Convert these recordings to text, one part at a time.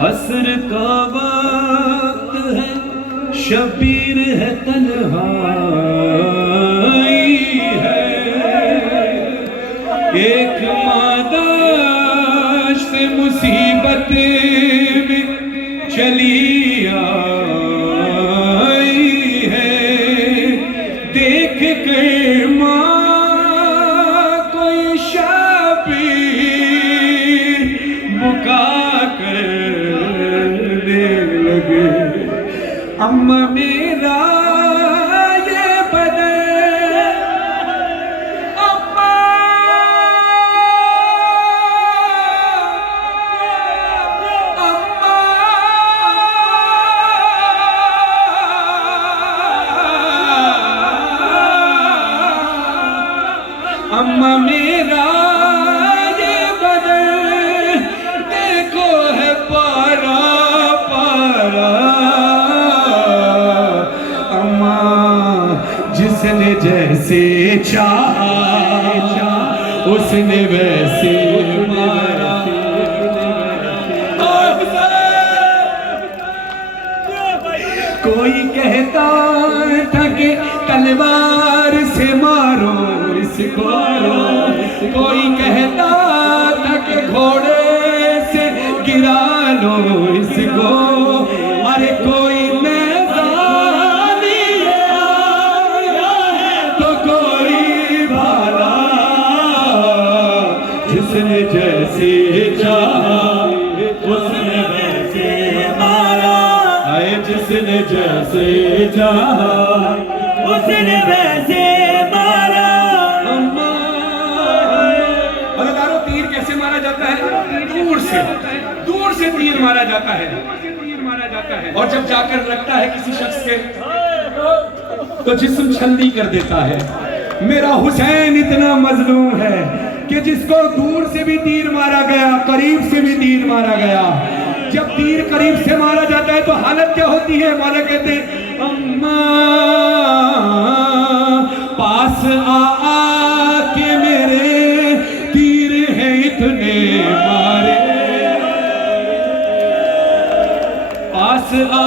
असर का वक्त है, शबीर है, तन्हाई है। एक मादाश से मुसीबत में चली आई है। देख के माँ कोई शबीर बुका करने लगे। अम्मा मेरा ये बदन, अम्मा अम्मा अम्मा मेरा ये बदन देखो है पारा पारा। जिसने जैसे चाहा उसने वैसे मारा। कोई कहता था कि तलवार से मारो इसको, कोई कहता था कि घोड़े से गिरा लो इसको। अरे कोई जिसने जैसे चाहा उसने वैसे मारा। आए जिसने जैसे चाहा उसने वैसे मारा। अल्लाह तीर कैसे मारा जाता है? दूर से तीर मारा जाता है। और जब जाकर लगता है किसी शख्स के तो जिस्म छल्ली कर देता है। मेरा हुसैन इतना मजलूम है कि जिसको दूर से भी तीर मारा गया, करीब से भी तीर मारा गया। जब तीर करीब से मारा जाता है तो हालत क्या होती है? मौला कहते हैं अम्मा पास आ के मेरे तीर हैं इतने मारे। पास आ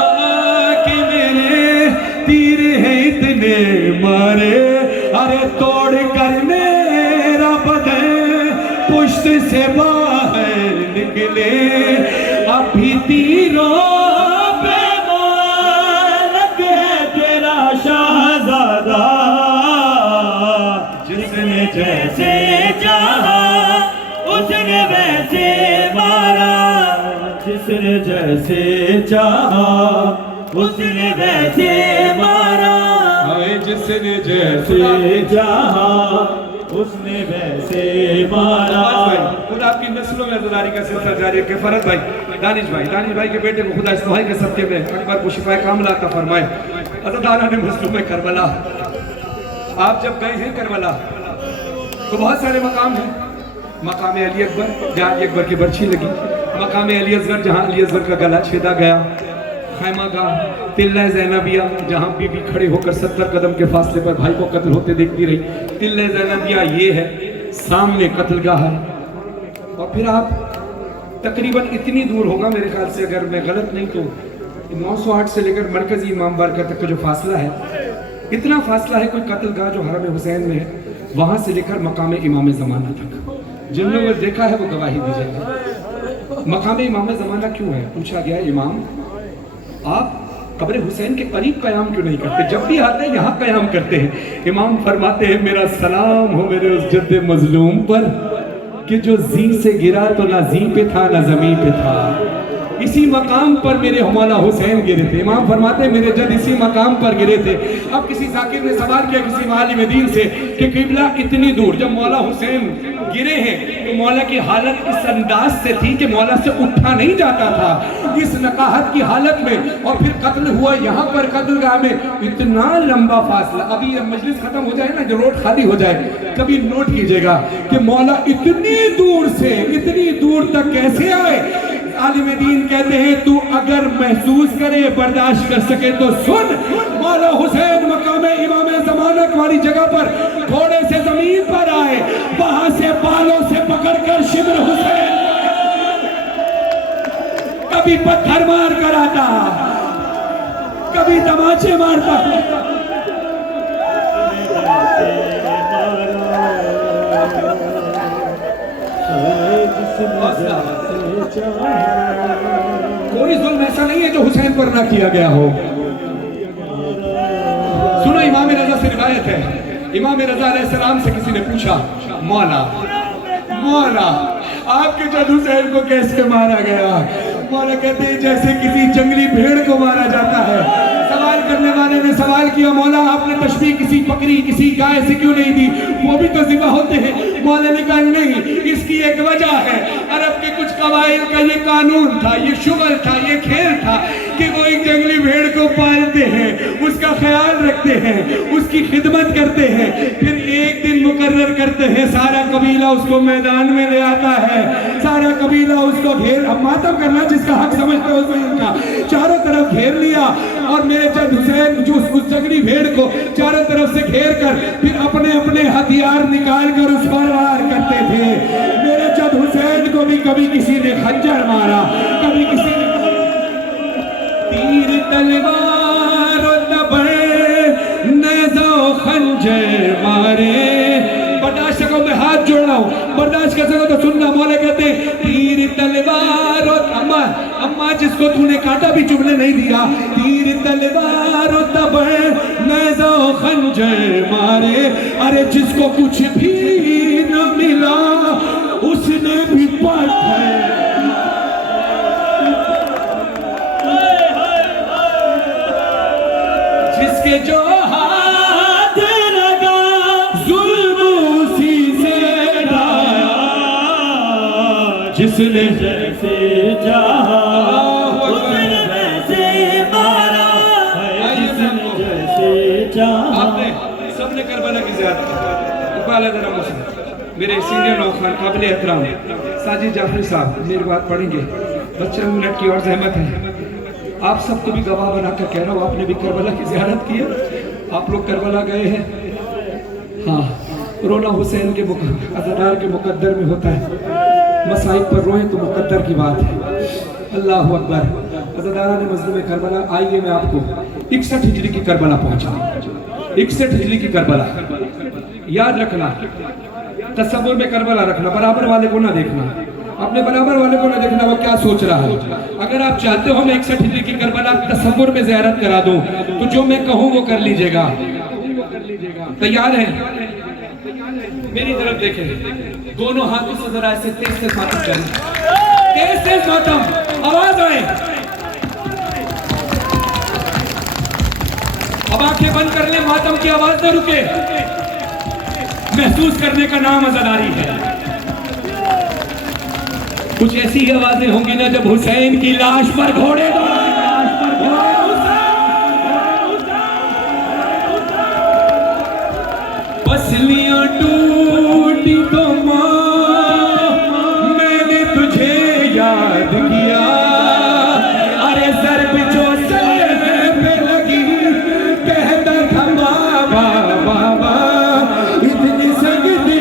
के मेरे तीर हैं इतने मारे। अरे तोड़ कर मेरा बदन पुष्ट से बाहर निकले। अभी तीरों पे मालक है तेरा शाहज़ादा। जिसने जैसे चाहा उसने वैसे मारा। जिसने जैसे चाहा उसने वैसे मारा। जिसने जैसे चाहा उसने वैसे मारा। खुदा आपकी नस्लों में अज़दारी का सिलसिला जारी रखे। फरद भाई, दानिश भाई के बेटे को खुदा इस दुआई के सबके में अकबर को शिफाए कामिला अता फरमाए। अज़दारा ने मज़लूम करबला, आप जब गए हैं करबला तो बहुत सारे मकाम हैं। मकाम अली अकबर जहाँ अली अकबर की बर्छी लगी, मकाम अली असगर जहाँ अली असगर का गला छेदा गया, खैमागाह तिल्ला ज़ैनबिया जहाँ बीबी खड़े होकर 70 कदम के फासले पर भाई को कत्ल होते देखती रही। तिल्ला ज़ैनबिया ये है, सामने कत्लगाह है। और फिर आप तकरीबन इतनी दूर होगा मेरे ख्याल से, अगर मैं गलत नहीं तो 908 से लेकर मरकजी इमाम बारगाह तक का जो फासला है, इतना फासला है। कोई कत्लगाह जो हरम हुसैन में है वहाँ से लेकर मकाम इमाम ज़माना तक। जिन लोगों ने देखा है वो गवाही दीजिएगा। मकाम इमाम ज़माना क्यों है? पूछा गया इमाम आप कब्र हुसैन के करीब कयाम क्यों नहीं करते? जब भी आते हैं यहाँ कयाम करते हैं। इमाम फरमाते हैं मेरा सलाम हो मेरे उस जद्द मजलूम पर कि जो जी से गिरा तो ना जी पे था ना जमीन पे था। इसी मकाम पर मेरे मौला हुसैन गिरे थे। इमाम फरमाते मेरे जद इसी मकाम पर गिरे थे। अब किसी जाकिर ने सवाल किया किसी मालिम दीन से कि किबला इतनी दूर जब मौला हुसैन गिरे हैं तो मौला की हालत इस अंदाज से थी कि मौला से उठा नहीं जाता था, इस नकाहत की हालत में। और फिर कत्ल हुआ यहाँ पर कत्लगाह में, इतना लंबा फासला। अभी मजलिस खत्म हो जाए ना, जो रोड खाली हो जाए, कभी नोट कीजिएगा कि मौला इतनी दूर से इतनी दूर तक कैसे आए। आलिम दीन कहते हैं तू अगर महसूस करे बर्दाश्त कर सके तो सुन। मौला हुसैन मकाम इमाम ज़मानत वाली जगह पर घोड़े से जमीन पर आए, वहां से बालों से पकड़कर शिब्र हुसैन कभी पत्थर मार कर आता, कभी तमाचे मारता। कोई जुल्म ऐसा नहीं है जो हुसैन पर ना किया गया हो। सुनो, इमाम रजा से रिवायत है, इमाम रजा अलैहिस्सलाम से किसी ने पूछा, मौला मौला आपके जद हुसैन को कैसे मारा गया? मौला कहते हैं जैसे किसी जंगली भेड़ को मारा जाता है। सवाल करने वाले ने सवाल किया, मौला आपने तशबीह किसी बकरी किसी गाय से क्यों नहीं दी? वो भी तो ज़िबा होते हैं। मौला ने कहा नहीं, इसकी एक वजह है। अरब के कुछ कबाइल का ये कानून था, ये शुगल था, ये खेल था कि वो एक जंगली भेड़ को पालते हैं, उसका ख्याल रखते हैं, उसकी खिदमत करते हैं, फिर एक दिन मुकर्रर करते हैं, सारा कबीला उसको मैदान में ले आता है, सारा कबीला उसको घेर, अब मातम करना जिसका हक समझते हो उनका, चारों तरफ घेर लिया और मेरे जद हुसैन जो उस जंगली भेड़ को चारों तरफ से घेर कर फिर अपने अपने हथियार निकाल कर उस पर वार करते थे। मेरे जद हुसैन को भी कभी किसी ने खंजर मारा, कभी किसी ने तीर तलवार नेज़ा खंजर मारे। बर्दाश्त को मैं हाथ जोड़ रहा हूँ, बर्दाश्त कर सको तो सुनना। मौला कहते हैं तीर तलवार और अम्मा अम्मा जिसको तूने काटा भी चुभने नहीं दिया, तीर तलवार और तब नेज़ा खंजर मारे। अरे जिसको कुछ भी न मिला उसने भी पत्थर, जिसके जो हाथ लगा जुल्म उसी से ढाया, जिसने जैसे चाहा उसने वैसे मारा, जिसने जैसे चाहा। आपने सबने करबला की ज़ियारत की। इकबाल है जरा मुझसे, मेरे सीनियर नौखान काबिल एहतराम साजिद जाफरी साहब मेरी बात पढ़ेंगे। बस चंद मिनट की और जहमत है। आप सबको भी गवाह बनाकर कह रहा हूँ, आपने भी करबला की ज़ियारत की है, आप लोग करबला गए हैं। हाँ, रोना हुसैन के अज़ादार के मुकद्दर में होता है, मसाइब पर रोएं तो मुकद्दर की बात है। अल्लाह अकबर। अज़ादारा ने मज़लूम करबला, आइए मैं आपको 61 हिजरी की करबला पहुँचा। 61 हिजरी की करबला याद रखना, तसव्वुर में करबला रखना, बराबर वाले को ना देखना, अपने बराबर वाले को ना देखना वो क्या सोच रहा है। अगर आप चाहते हो मैं 61 हिजरी की करबला तसव्वुर में ज़ियारत करा दूं तो जो मैं कहूँ वो कर लीजिएगा। तैयार है? मेरी तरफ देखें, दोनों हाथों से जरा ऐसे तेज से मातम करें, तेज तेज मातम, आवाज आए। अब आंखें बंद कर ले, मातम की आवाज न रुके। महसूस करने का नाम अज़ादारी है। कुछ ऐसी आवाजें होंगी ना जब हुसैन की लाश पर घोड़े पसलियां टूटी तो मां मैंने तुझे याद किया। अरे ज़र्ब जो सर पे लगी कहता था बाबा बाबा, इतनी सख्ती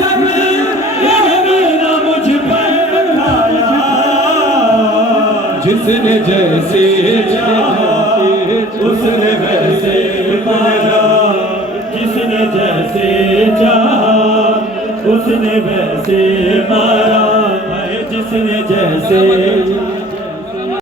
सब ना मुझ पर खाया। जिसने जैसे उसने वैसे मारा, जिसने जैसे चाहा उसने वैसे मारा, जिसने जैसे